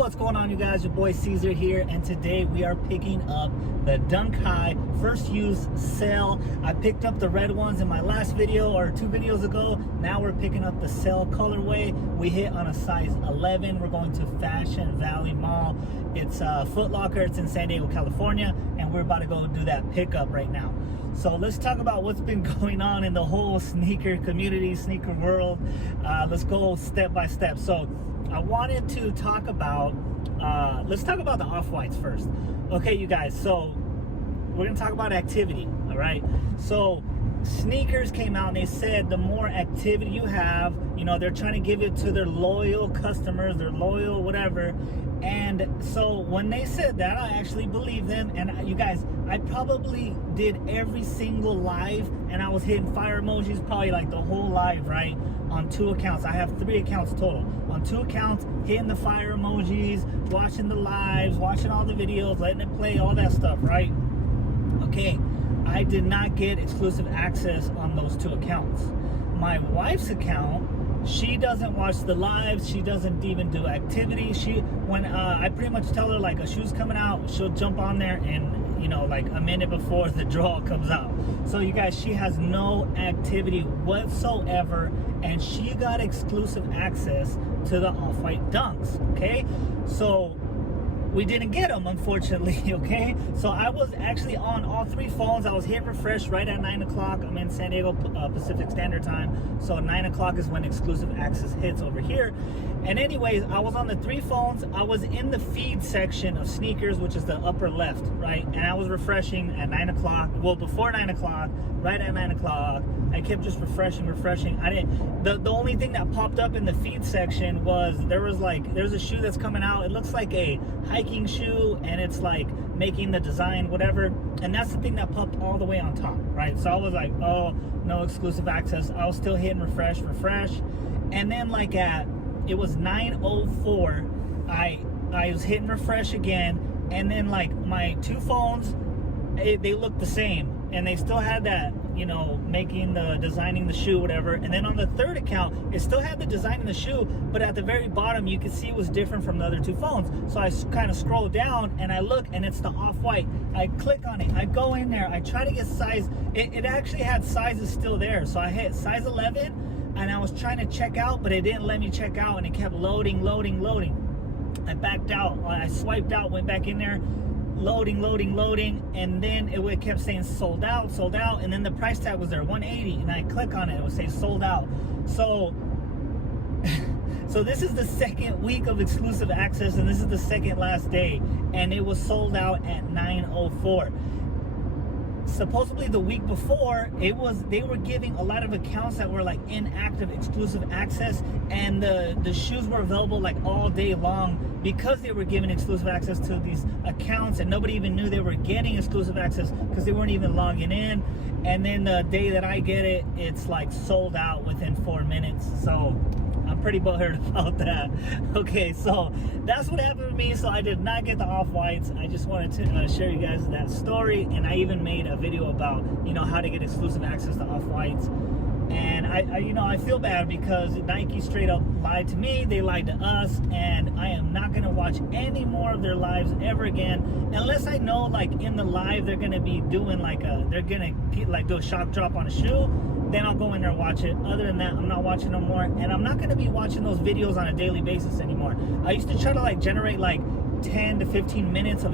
What's going on, you guys? Your boy Caesar here, and today we are picking up the Dunk High first use sale. I picked up the red ones in my last video or 2 videos ago. Now we're picking up the sale colorway. We hit on a size 11. We're going to Fashion Valley Mall. It's Foot Locker. It's in San Diego, California, and we're about to go do that pickup right now. So let's talk about what's been going on in the whole sneaker community, sneaker world. Let's go step by step. So I wanted to talk about, let's talk about the off-whites first. Okay, you guys, so we're gonna talk about activity, all right? So sneakers came out and they said the more activity you have, you know, they're trying to give it to their loyal customers, their loyal whatever. And so when they said that, I actually believe them. And you guys, I probably did every single live, and I was hitting fire emojis probably like the whole live, right? On 2 accounts. I have 3 accounts total. On 2 accounts, hitting the fire emojis, watching the lives, watching all the videos, letting it play, all that stuff, right? Okay, I did not get exclusive access on those 2 accounts. My wife's account, she doesn't watch the lives. She doesn't even do activity. When I pretty much tell her like a shoe's coming out, she'll jump on there and, you know, like a minute before the draw comes out. So you guys, she has no activity whatsoever, and she got exclusive access to the off-white dunks. Okay, so we didn't get them, unfortunately. Okay, so I was actually on all 3 phones. I was hitting refresh right at 9 o'clock. I'm in San Diego Pacific Standard Time, so 9 o'clock is when exclusive access hits over here. And anyways, I was on the 3 phones. I was in the feed section of sneakers, which is the upper left, right? And I was refreshing at 9 o'clock. Well, before 9 o'clock, right at 9 o'clock, I kept just refreshing. I didn't. The only thing that popped up in the feed section was there's a shoe that's coming out. It looks like a hiking shoe, and it's like making the design whatever, and that's the thing that popped all the way on top, right? So I was like, oh, no exclusive access. I was still hitting refresh, and then like it was 9:04, I was hitting refresh again, and then like my 2 phones, they looked the same, and they still had that, you know, designing the shoe, whatever. And then on the 3rd account, it still had the design in the shoe, but at the very bottom, you could see it was different from the other 2 phones. So I kind of scroll down and I look, and it's the off-white. I click on it, I go in there, I try to get size. It actually had sizes still there. So I hit size 11, and I was trying to check out, but it didn't let me check out, and it kept loading. I backed out, I swiped out, went back in there, loading, and then it kept saying sold out, and then the price tag was there, $180, and I click on it, it would say sold out. So this is the 2nd week of exclusive access, and this is the 2nd last day, and it was sold out at 9:04. Supposedly the week before, they were giving a lot of accounts that were like inactive exclusive access, and the shoes were available like all day long because they were giving exclusive access to these accounts, and nobody even knew they were getting exclusive access because they weren't even logging in. And then the day that I get it, it's like sold out within 4 minutes. So I'm pretty butthurt about that. Okay, so that's what happened to me. So I did not get the off-whites. I just wanted to share you guys that story, and I even made a video about, you know, how to get exclusive access to off-whites. And I feel bad because Nike straight up lied to me. They lied to us, and I am not going to watch any more of their lives ever again, unless I know like in the live they're going to be doing like they're going to do a shock drop on a shoe. Then I'll go in there and watch it. Other than that, I'm not watching no more, and I'm not going to be watching those videos on a daily basis anymore. I used to try to like generate like 10 to 15 minutes of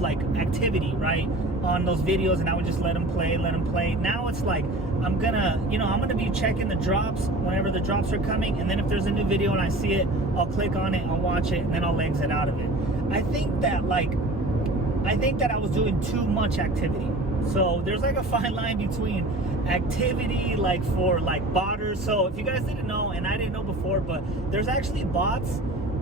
like activity, right, on those videos, and I would just let them play. Now it's like I'm gonna be checking the drops whenever the drops are coming, and then if there's a new video and I see it, I'll click on it, I'll watch it, and then I'll exit out of it. I think that I was doing too much activity. So there's like a fine line between activity, like for like botters. So if you guys didn't know, and I didn't know before, but there's actually bots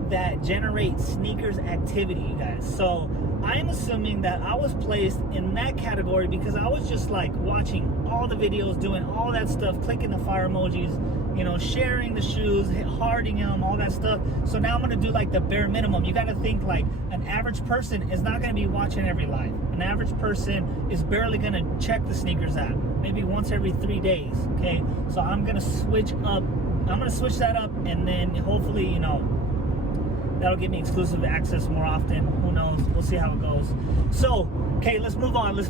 that generate sneakers activity, you guys. So I'm assuming that I was placed in that category because I was just like watching all the videos, doing all that stuff, clicking the fire emojis, you know, sharing the shoes, harding them, all that stuff. So now I'm going to do like the bare minimum. You got to think like an average person is not going to be watching every live. An average person is barely going to check the sneakers app, maybe once every 3 days. Okay, so I'm going to switch that up, and then hopefully, you know, that'll give me exclusive access more often. Who knows? We'll see how it goes. So, okay, let's move on. Let's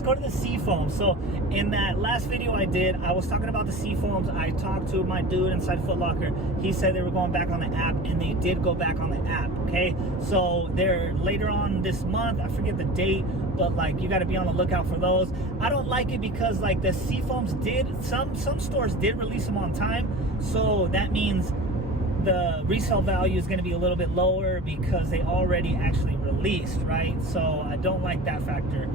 go to the Seafoam. So in that last video I did, I was talking about the Seafoams. I talked to my dude inside Foot Locker. He said they were going back on the app, and they did go back on the app. Okay, so they're later on this month. I forget the date, but like you got to be on the lookout for those. I don't like it because like the Seafoams did, some stores did release them on time, so that means the resale value is going to be a little bit lower because they already actually released, right? So I don't like that factor.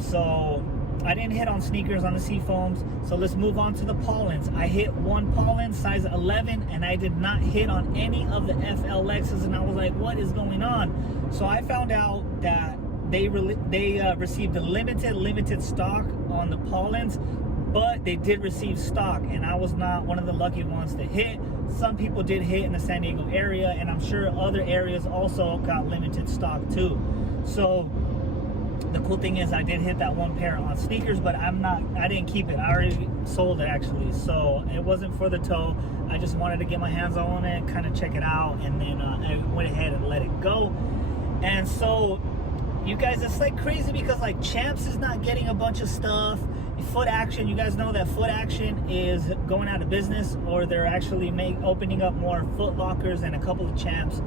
So I didn't hit on sneakers on the Seafoams. So let's move on to the Pollens. I hit one Pollen size 11, and I did not hit on any of the FLXs, and I was like, what is going on? So I found out that they received a limited stock on the Pollens, but they did receive stock, and I was not one of the lucky ones to hit. Some people did hit in the San Diego area, and I'm sure other areas also got limited stock too. So the cool thing is I did hit that one pair on sneakers, but I didn't keep it. I already sold it actually, so it wasn't for the toe. I just wanted to get my hands on it, kind of check it out, and then I went ahead and let it go. And so you guys, it's like crazy because like Champs is not getting a bunch of stuff. Foot Action, you guys know that Foot Action is going out of business, or they're actually opening up more Foot Lockers and a couple of Champs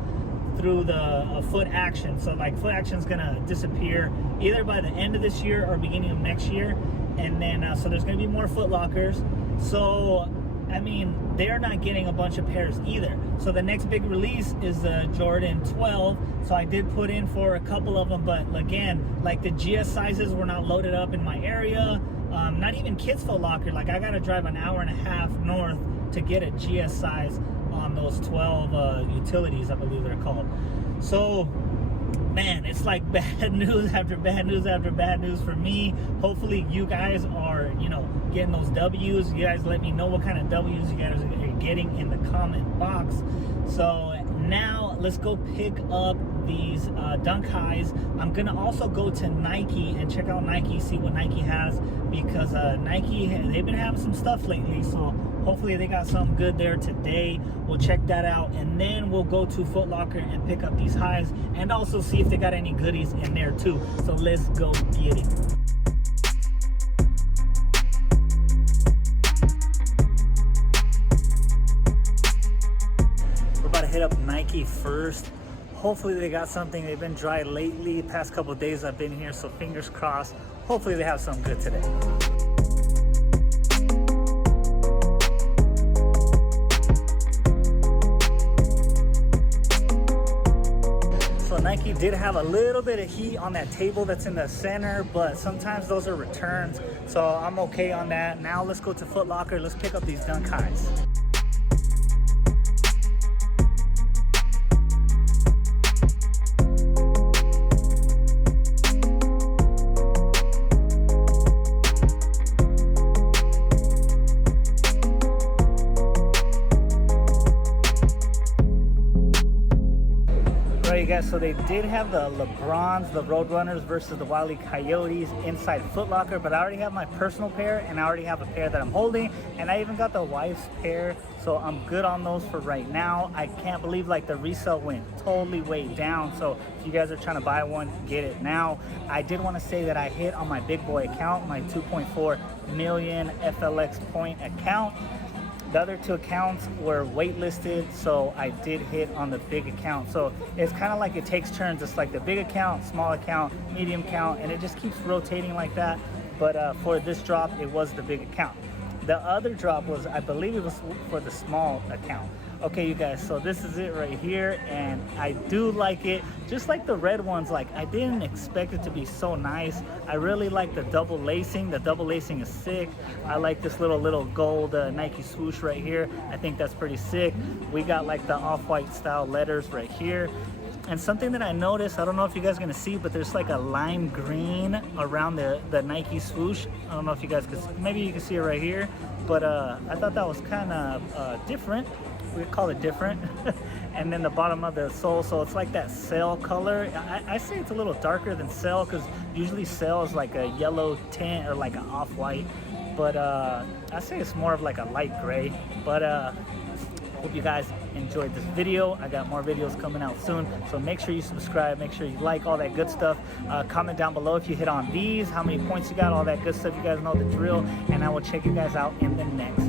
through the Foot Action. So like Foot Action's gonna disappear either by the end of this year or beginning of next year, and then so there's gonna be more Foot Lockers. So I mean, they're not getting a bunch of pairs either. So the next big release is the Jordan 12. So I did put in for a couple of them, but again, like the GS sizes were not loaded up in my area. Not even Kids Foot Locker. Like I gotta drive an hour and a half north to get a GS size on those 12 utilities, I believe they're called. So man, it's like bad news after bad news after bad news for me. Hopefully you guys are, you know, getting those W's. You guys let me know what kind of W's you guys are getting in the comment box. So now let's go pick up these Dunk Highs. I'm gonna also go to Nike and check out Nike, see what Nike has, because Nike, they've been having some stuff lately, so hopefully they got something good there today. We'll check that out, and then we'll go to Foot Locker and pick up these highs, and also see if they got any goodies in there too. So let's go get it. We're about to hit up Nike first. Hopefully they got something. They've been dry lately, past couple of days I've been here, so fingers crossed. Hopefully they have something good today. So Nike did have a little bit of heat on that table that's in the center, but sometimes those are returns, so I'm okay on that. Now let's go to Foot Locker. Let's pick up these Dunk Highs. So they did have the LeBrons, the Roadrunners versus the Wile E. Coyotes inside Foot Locker, but I already have my personal pair, and I already have a pair that I'm holding, and I even got the wife's pair, so I'm good on those for right now. I can't believe like the resale went totally way down, so if you guys are trying to buy one, get it now. I did want to say that I hit on my big boy account, my 2.4 million FLX point account. The other two accounts were waitlisted, so I did hit on the big account. So it's kind of like it takes turns. It's like the big account, small account, medium account, and it just keeps rotating like that. But for this drop, it was the big account. The other drop was, I believe it was for the small account. Okay, you guys, so this is it right here, and I do like it. Just like the red ones, like I didn't expect it to be so nice. I really like the double lacing. The double lacing is sick. I like this little gold Nike swoosh right here. I think that's pretty sick. We got like the off-white style letters right here. And something that I noticed, I don't know if you guys are gonna see, but there's like a lime green around the Nike swoosh. I don't know if you guys could, maybe you can see it right here, but I thought that was kind of different. We call it different. And then the bottom of the sole, so it's like that sail color. I say it's a little darker than sail, because usually sail is like a yellow tint or like an off-white, but I say it's more of like a light gray. But Hope you guys enjoyed this video. I got more videos coming out soon, so make sure you subscribe, make sure you like, all that good stuff. Comment down below if you hit on these, how many points you got, all that good stuff. You guys know the drill, and I will check you guys out in the next